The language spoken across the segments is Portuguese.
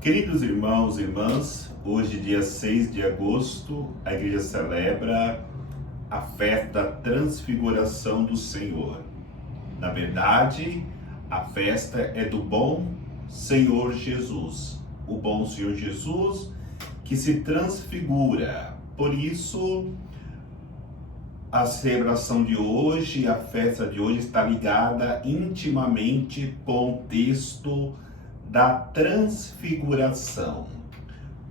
Queridos irmãos e irmãs, hoje, dia 6 de agosto, a igreja celebra a festa da transfiguração do Senhor. Na verdade, a festa é do bom Senhor Jesus, o bom Senhor Jesus que se transfigura. Por isso, a celebração de hoje, a festa de hoje está ligada intimamente com o texto da transfiguração.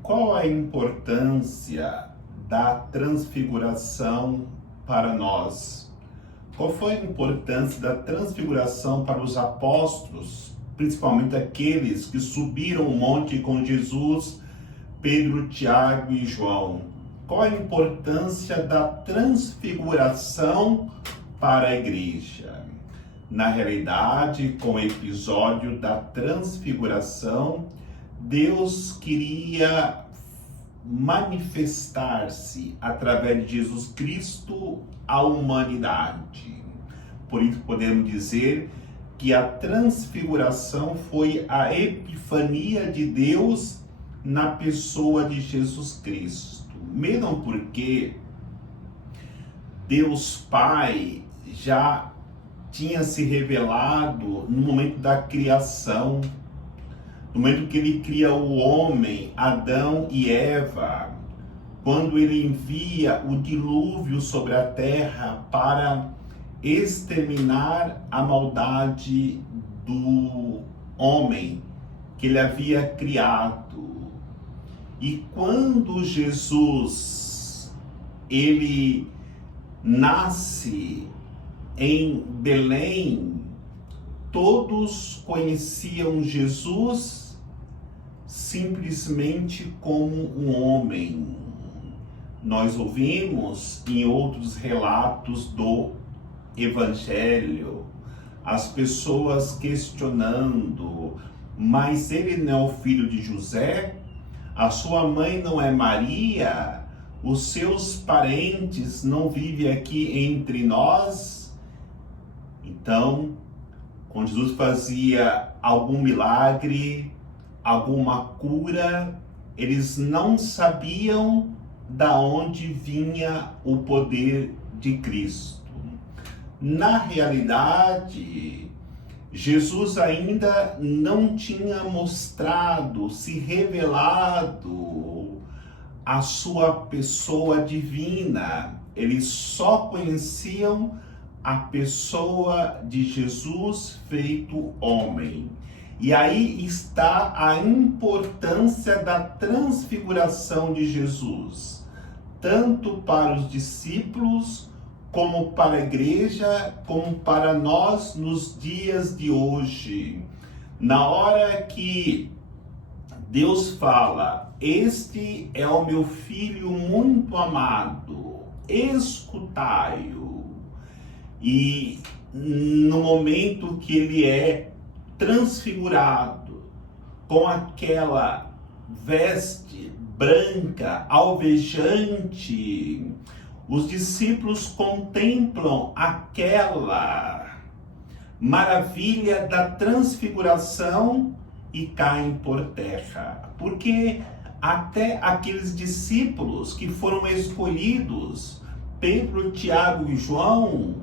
Qual a importância da transfiguração para nós? Qual foi a importância da transfiguração para os apóstolos, principalmente aqueles que subiram o monte com Jesus, Pedro, Tiago e João? Qual a importância da transfiguração para a igreja? Na realidade, com o episódio da transfiguração, Deus queria manifestar-se através de Jesus Cristo à humanidade. Por isso podemos dizer que a transfiguração foi a epifania de Deus na pessoa de Jesus Cristo. Mesmo porque Deus Pai já tinha se revelado no momento da criação, no momento que ele cria o homem, Adão e Eva, quando ele envia o dilúvio sobre a terra para exterminar a maldade do homem que ele havia criado. E quando Jesus, ele nasce em Belém, todos conheciam Jesus simplesmente como um homem. Nós ouvimos em outros relatos do Evangelho as pessoas questionando: mas ele não é o filho de José? A sua mãe não é Maria? Os seus parentes não vivem aqui entre nós? Então, quando Jesus fazia algum milagre, alguma cura, eles não sabiam da onde vinha o poder de Cristo. Na realidade, Jesus ainda não tinha mostrado, se revelado a sua pessoa divina. Eles só conheciam a pessoa de Jesus feito homem. E aí está a importância da transfiguração de Jesus, tanto para os discípulos, como para a igreja, como para nós nos dias de hoje. Na hora que Deus fala: este é o meu filho muito amado, escutai-o. E no momento que ele é transfigurado com aquela veste branca, alvejante, os discípulos contemplam aquela maravilha da transfiguração e caem por terra. Porque até aqueles discípulos que foram escolhidos, Pedro, Tiago e João,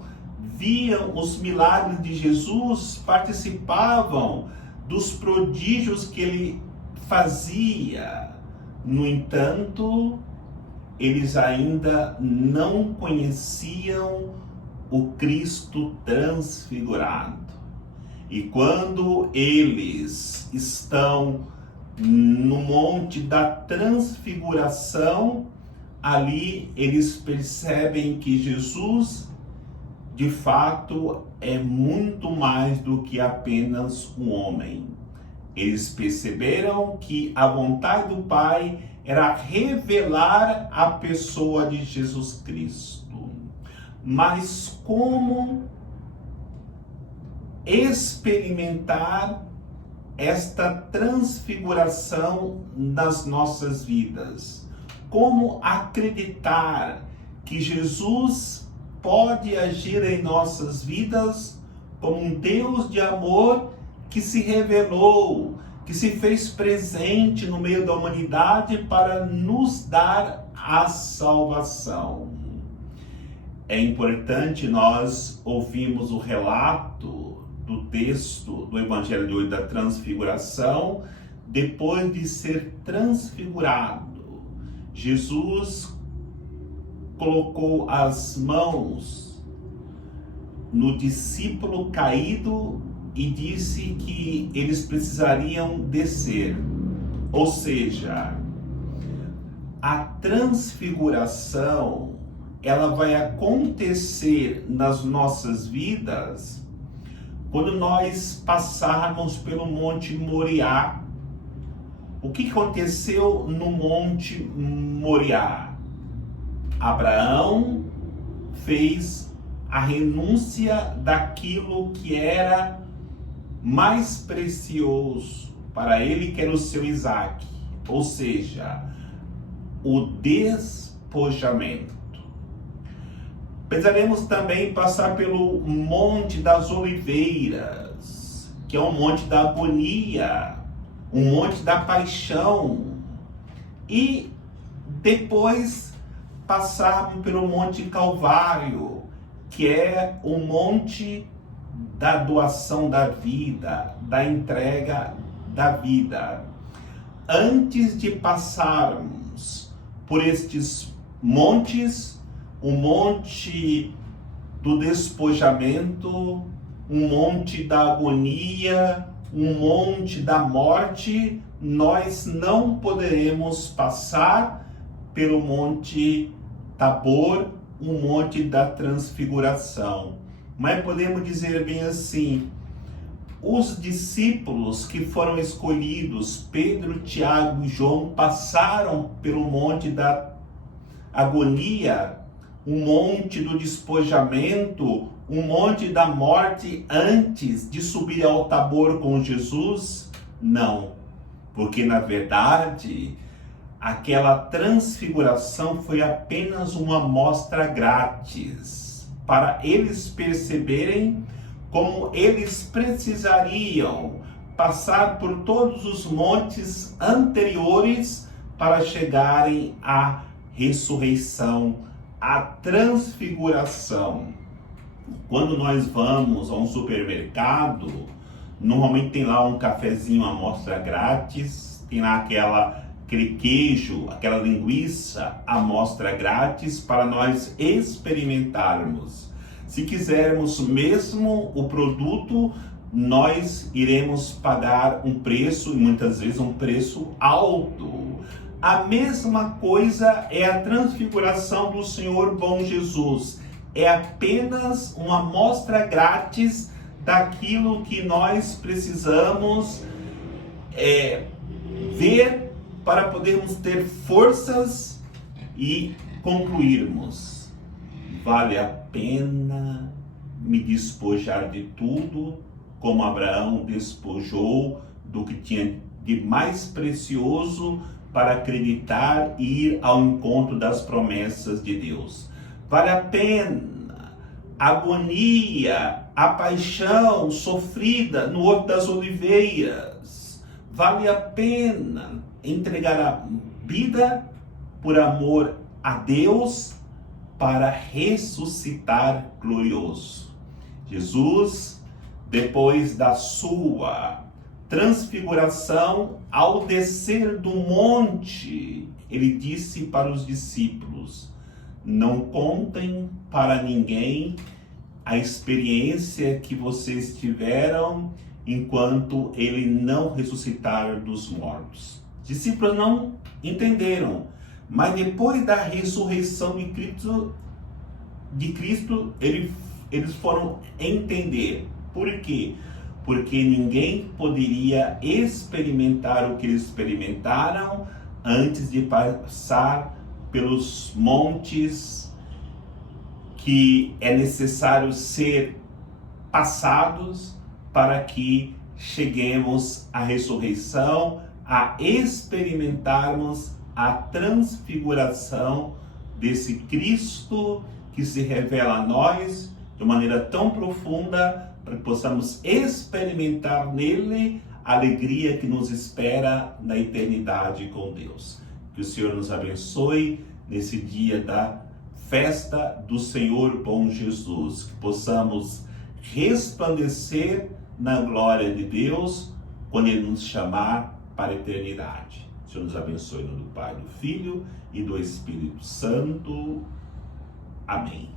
viam os milagres de Jesus, participavam dos prodígios que ele fazia. No entanto, eles ainda não conheciam o Cristo transfigurado. E quando eles estão no monte da transfiguração, ali eles percebem que Jesus, de fato, é muito mais do que apenas um homem. Eles perceberam que a vontade do Pai era revelar a pessoa de Jesus Cristo. Mas como experimentar esta transfiguração nas nossas vidas? Como acreditar que Jesus pode agir em nossas vidas como um Deus de amor que se revelou, que se fez presente no meio da humanidade para nos dar a salvação. É importante nós ouvirmos o relato do texto do Evangelho de hoje da Transfiguração, depois de ser transfigurado. Jesus colocou as mãos no discípulo caído e disse que eles precisariam descer. Ou seja, a transfiguração, ela vai acontecer nas nossas vidas quando nós passarmos pelo Monte Moriá. O que aconteceu no Monte Moriá? Abraão fez a renúncia daquilo que era mais precioso para ele, que era o seu Isaac, ou seja, o despojamento. Precisaremos também passar pelo Monte das Oliveiras, que é um monte da agonia, um monte da paixão, e depois passarmos pelo Monte Calvário, que é o monte da doação da vida, da entrega da vida. Antes de passarmos por estes montes, o monte do despojamento, um monte da agonia, um monte da morte, nós não poderemos passar pelo Monte Tabor, um monte da transfiguração. Mas podemos dizer bem assim, os discípulos que foram escolhidos, Pedro, Tiago e João, passaram pelo monte da agonia, um monte do despojamento, um monte da morte antes de subir ao Tabor com Jesus? Não, porque na verdade aquela transfiguração foi apenas uma amostra grátis para eles perceberem como eles precisariam passar por todos os montes anteriores para chegarem à ressurreição, à transfiguração. Quando nós vamos a um supermercado, normalmente tem lá um cafezinho, uma amostra grátis, tem lá aquele queijo, aquela linguiça, amostra grátis para nós experimentarmos. Se quisermos mesmo o produto, nós iremos pagar um preço, e muitas vezes um preço alto. A mesma coisa é a transfiguração do Senhor bom Jesus. É apenas uma amostra grátis daquilo que nós precisamos ver para podermos ter forças e concluirmos. Vale a pena me despojar de tudo, como Abraão despojou do que tinha de mais precioso para acreditar e ir ao encontro das promessas de Deus. Vale a pena a agonia, a paixão sofrida no Horto das Oliveiras. Vale a pena entregar a vida por amor a Deus para ressuscitar glorioso. Jesus, depois da sua transfiguração, ao descer do monte, ele disse para os discípulos: não contem para ninguém a experiência que vocês tiveram enquanto ele não ressuscitar dos mortos. Os discípulos não entenderam, mas depois da ressurreição de Cristo, eles foram entender. Por quê? Porque ninguém poderia experimentar o que eles experimentaram antes de passar pelos montes que é necessário ser passados para que cheguemos à ressurreição, a experimentarmos a transfiguração desse Cristo que se revela a nós de maneira tão profunda, para que possamos experimentar nele alegria que nos espera na eternidade com Deus. Que o Senhor nos abençoe nesse dia da festa do Senhor bom Jesus, que possamos resplandecer na glória de Deus quando Ele nos chamar para a eternidade. O Senhor nos abençoe no nome do Pai, do Filho e do Espírito Santo. Amém.